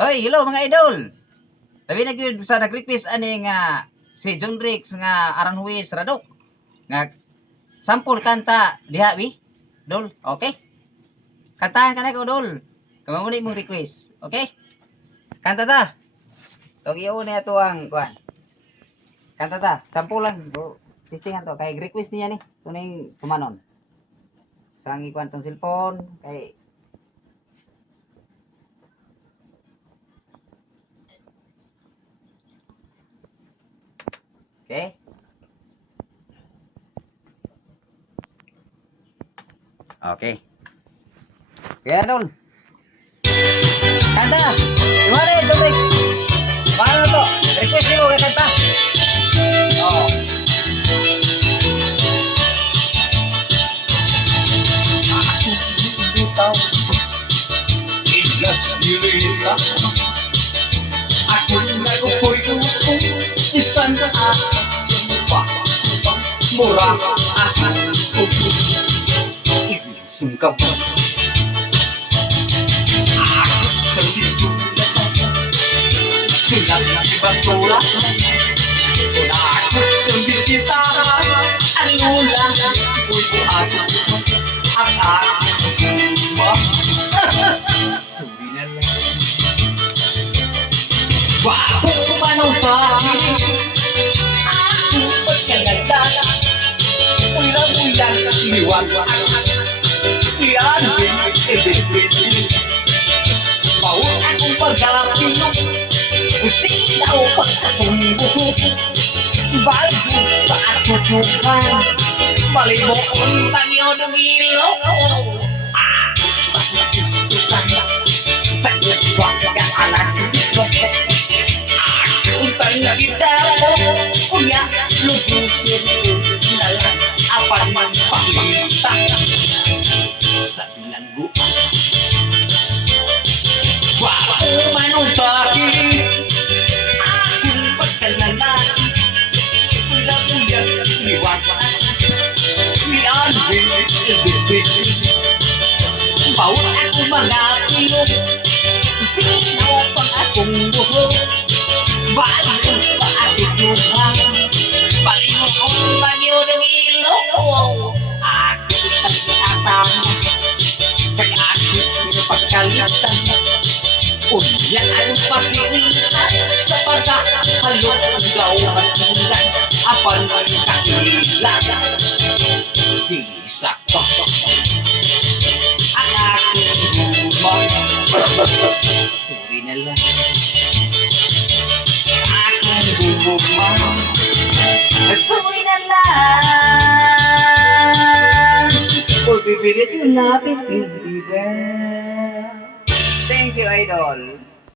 Hoy, hello mga idol. Sabi na gyud sa nag-request ani nga si John Rix nga Aranjuez Radok nga sample kanta diha bi. Dol, okay? Kantahan ka na ko dol. Kamamuni mong request, okay? Kanta ta. Tog iyo ni ato ang kuan. Kanta ta, sample lang. Testingan to kay request niya ni tuning kumanon. Sang ikuan tong cellphone kay okay? Okay. Kaya dol. Kanta. Gimana ya, Jomrix? Paano to? Request niyo kay kanta. Oo. Bitaw Iglas Yurisa Ako nagpupuy-upo Isan na asa Simba Mura Ako Sungkap Ako sa bisulat Sulat na ibasulat Kung ako sa bisita Ang lula Uy ako Ang ako Sorry na lang Bago manong pangin Ako pagkalala Uy-ra-uyan Liwan-wan Yan Ebes-besi Bawal akong pag-alapin Usinaw pag akong buhok Balbus pa ako tukan Malibokon tagyo ng ilok Istukan sa iwag ka alat sa disco Akong tanagitaro Kuya lubusin ko nalang Apan man pakita Sa bilangguan Wapo manong bakit Akong pagkalala Kuya liwagan Lian Elvis-besi Bawal ako mga pilok Sinaw pang akong buhok Balos pa ako duhang Baliw kong bagyo ng ilok Ako tag-atang Kaya ako pinapagkalitan Unya ang pasiritan Sa pagkakalok ang gaw masilan Apan kailas Di sakto Ang aking humang Sorry na lang Aking humang Sorry na lang Huwag bibilit yung lapit, hindi ba? Thank you, idol.